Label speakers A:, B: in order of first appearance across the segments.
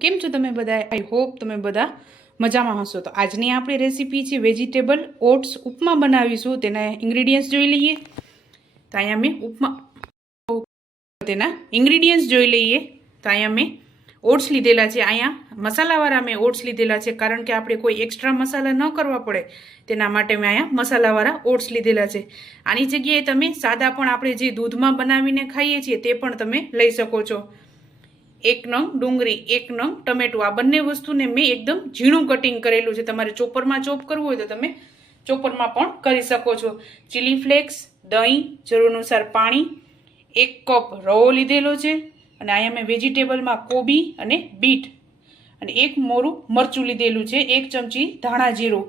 A: કેમ છો તમે બધા? આઈ હોપ તમે બધા મજામાં હશો. તો આજની આપણી રેસીપી છે વેજીટેબલ ઓટ્સ ઉપમા બનાવીશું. તેના ઇન્ગ્રીડિયન્ટ્સ જોઈ લઈએ. તો અહીંયા મેં ઉપમા તેના ઇન્ગ્રીડિયન્ટ્સ જોઈ લઈએ. તો અહીંયા મેં ઓટ્સ લીધેલા છે. અહીંયા મસાલાવાળા મેં ઓટ્સ લીધેલા છે. કારણ કે આપણે કોઈ એક્સ્ટ્રા મસાલા ન કરવા પડે. તેના માટે મેં અહીંયા મસાલાવાળા ઓટ્સ લીધેલા છે. આની જગ્યાએ તમે સાદા પણ આપણે જે દૂધમાં બનાવીને ખાઈએ છીએ તે પણ તમે લઈ શકો છો. એક નંગ, ડુંગળી, એક નંગ, ટમેટું, આ બંને વસ્તુને મેં એકદમ ઝીણું કટિંગ કરેલું છે. તમારે ચોપરમાં ચોપ કરવું હોય તો તમે ચોપરમાં પણ કરી શકો છો. ચીલી ફ્લેક્સ દહીં જરૂર અનુસાર પાણી, એક કપ રવો લીધેલો છે અને અહીંયા મેં વેજીટેબલમાં કોબી અને બીટ અને એક મોરું મરચું લીધેલું છે, એક ચમચી ધાણા જીરું.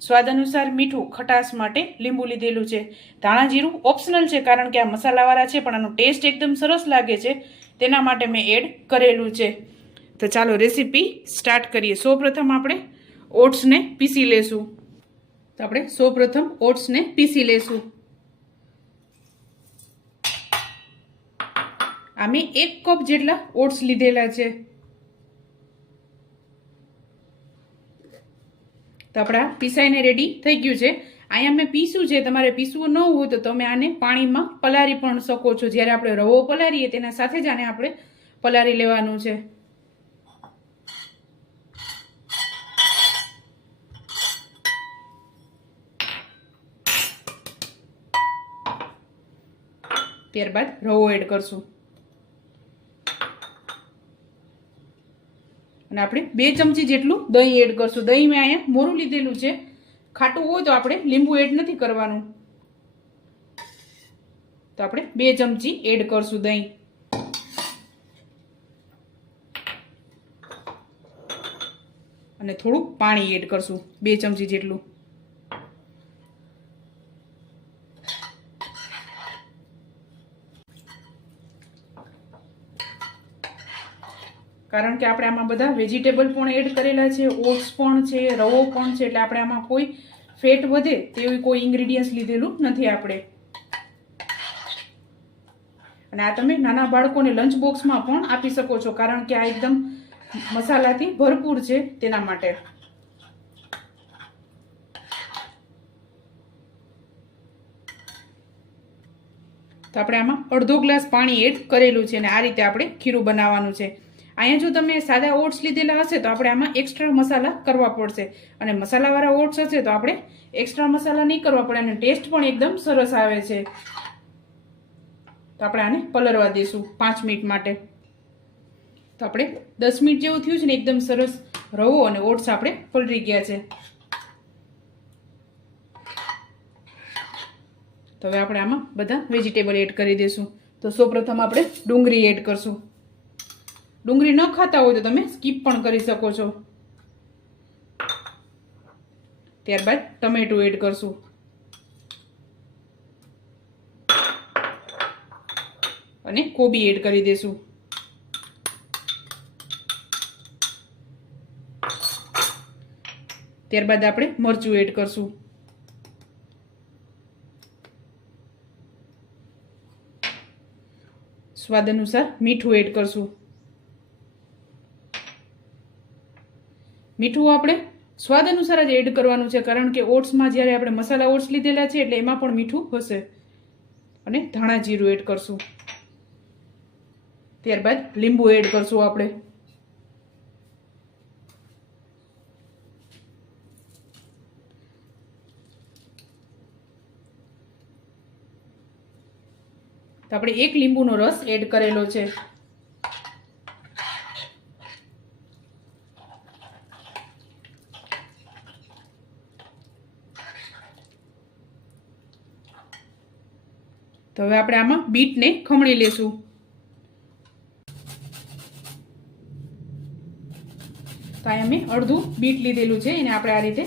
A: સ્વાદ અનુસાર મીઠું, ખટાશ માટે લીંબુ લીધેલું છે. ધાણા જીરું ઓપ્શનલ છે કારણ કે આ મસાલાવાળા છે, પણ આનો ટેસ્ટ એકદમ સરસ લાગે છે. તેના માટે મેં એડ કરેલું છે. તો ચાલો રેસીપી સ્ટાર્ટ કરીએ. સૌપ્રથમ આપણે ઓટ્સને પીસી લેશું. તો આપણે સૌપ્રથમ ઓટ્સને પીસી લેશું. આ મેં એક કપ જેટલા ઓટ્સ લીધેલા છે. તો આપણા પીસાઈને રેડી થઈ ગયું છે. અહીંયા મેં પીસું છે, તમારે પીસવું ન હોય તો તમે આને પાણીમાં પલારી પણ શકો છો. જ્યારે આપણે રવો પલારીએ તેના સાથે જ આને આપણે પલારી લેવાનું છે. ત્યારબાદ રવો એડ કરશું. અને આપણે બે ચમચી જેટલું દહીં એડ કરશું. દહીં મેં અહીંયા મોરું લીધેલું છે. ખાટું હોય તો આપણે લીંબુ એડ નથી કરવાનું. તો આપણે બે ચમચી એડ કરશું દહીં. અને થોડુંક પાણી એડ કરશું, બે ચમચી જેટલું. કારણ કે આપણે આમાં બધા વેજીટેબલ પણ એડ કરેલા છે ઓટ્સ પણ છે, રવો પણ છે, એટલે આપણે આમાં કોઈ ફેટ વધે તેવી કોઈ ઇન્ગ્રીડિયન્ટ્સ લીધેલું નથી આપણે. અને આ તમે નાના બાળકોને લંચ બોક્સમાં પણ આપી શકો છો, કારણ કે આ એકદમ મસાલાથી ભરપૂર છે તેના માટે. તો આપણે આમાં અડધો ગ્લાસ પાણી એડ કરેલું છે અને આ રીતે આપણે ખીરું બનાવવાનું છે. અહીંયા જો તમે સાદા ઓટ્સ લીધેલા હશે તો આપણે આમાં એક્સ્ટ્રા મસાલા કરવા પડશે. અને મસાલાવાળા ઓટ્સ હશે તો આપણે એક્સ્ટ્રા મસાલા નહીં કરવા પડે અને ટેસ્ટ પણ એકદમ સરસ આવે છે. તો આપણે આને પલરવા દઈશું પાંચ મિનિટ માટે. તો આપણે દસ મિનિટ જેવું થયું છે ને એકદમ સરસ રવો અને ઓટ્સ આપણે પલરી ગયા છે. તો હવે આપણે આમાં બધા વેજીટેબલ એડ કરી દઈશું. તો સૌપ્રથમ આપણે ડુંગળી એડ કરશું. ડુંગળી ન ખાતા હોય તો તમે સ્કીપ પણ કરી શકો છો. ત્યારબાદ ટમેટું એડ કરશું. અને કોબી એડ કરી દેશું. ત્યારબાદ આપણે મરચું એડ કરશું. સ્વાદ અનુસાર મીઠું એડ કરશું. મીઠું આપણે સ્વાદ અનુસાર જ એડ કરવાનું છે, કારણ કે ઓટ્સમાં જ્યારે આપણે મસાલા ઓટ્સ લીધેલા છે એટલે એમાં પણ મીઠું હશે. અને ધાણા જીરું એડ કરશું. ત્યારબાદ લીંબુ એડ કરશું આપણે. તો આપણે એક લીંબુનો રસ એડ કરેલો છે. તો હવે આપણે આમાં બીટને ખમણી લેશું. તો અહીંયા મેં અડધું બીટ લીધેલું છે, એને આપણે આ રીતે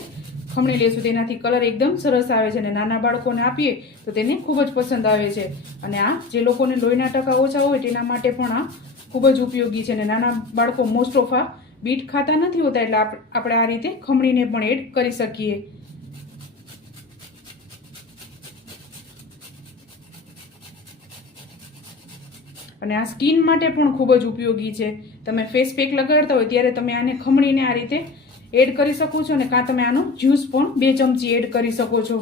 A: ખમણી લેશું. તેનાથી કલર એકદમ સરસ આવે છે અને નાના બાળકોને આપીએ તો તેને ખૂબ જ પસંદ આવે છે. અને આ જે લોકોને લોહીના ટકા ઓછા હોય તેના માટે પણ આ ખૂબ જ ઉપયોગી છે અને નાના બાળકો મોસ્ટ ઓફ આ બીટ ખાતા નથી હોતા એટલે આપણે આ રીતે ખમણીને પણ એડ કરી શકીએ. અને આ સ્કિન માટે પણ ખૂબ જ ઉપયોગી છે. તમે ફેસ પેક લગાડતા હોય ત્યારે તમે આને ખમણીને આ રીતે એડ કરી શકો છો અને કાં તમે આનો જ્યુસ પણ બે ચમચી એડ કરી શકો છો.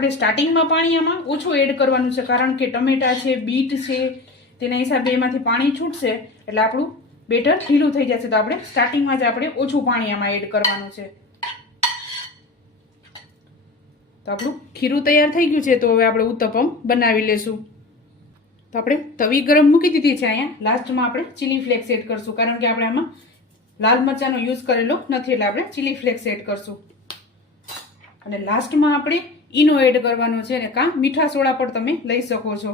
A: આપણે સ્ટાર્ટિંગમાં પાણી આમાં ઓછું એડ કરવાનું છે, કારણ કે ટમેટા છે, બીટ છે, તેના હિસાબે એમાંથી પાણી છૂટશે, એટલે આપણું બેટર ઢીલું થઈ જશે. તો આપણે સ્ટાર્ટિંગમાં જ આપણે ઓછું પાણી આમાં એડ કરવાનું છે. તો આપણું ખીરું તૈયાર થઈ ગયું છે, તો હવે આપણે ઉત્તપમ બનાવી લેશું. તો આપણે તવી ગરમ મૂકી દીધી છે અહીંયા. લાસ્ટમાં આપણે ચીલી ફ્લેક્સ એડ કરશું, કારણ કે આપણે આમાં લાલ મરચાંનો યુઝ કરેલો નથી, એટલે આપણે ચીલી ફ્લેક્સ એડ કરશું. અને લાસ્ટમાં આપણે ઈનો એડ કરવાનો છે ને કાં? મીઠા સોડા પણ તમે લઈ શકો છો.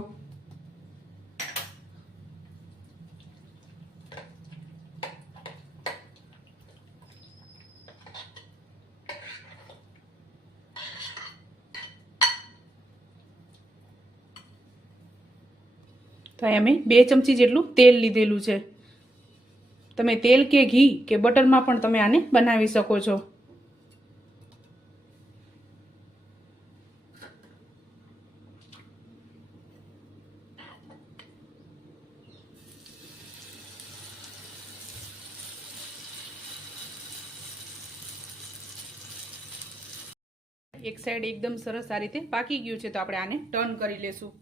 A: તો અહીંયા બે ચમચી જેટલું તેલ લીધેલું છે. તમે તેલ કે ઘી કે બટરમાં પણ તમે આને બનાવી શકો છો. એક સાઈડ એકદમ સરસ આ રીતે પાકી ગયું છે, તો આપણે આને ટર્ન કરી લેશું.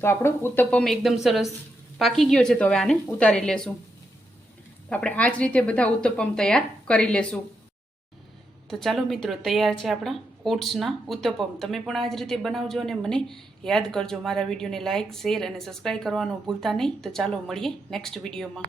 A: તો આપણો ઉત્તપમ એકદમ સરસ પાકી ગયો છે, તો હવે આને ઉતારી લેશું. તો આપણે આ જ રીતે બધા ઉત્તપમ તૈયાર કરી લેશું. તો ચાલો મિત્રો, તૈયાર છે આપણા. ઓટ્સના ઉત્તપમ. તમે પણ આ જ રીતે બનાવજો અને મને યાદ કરજો મારા વિડીયોને લાઇક શેર અને સબસ્ક્રાઈબ કરવાનું ભૂલતા નહીં. તો ચાલો મળીએ નેક્સ્ટ વિડીયોમાં.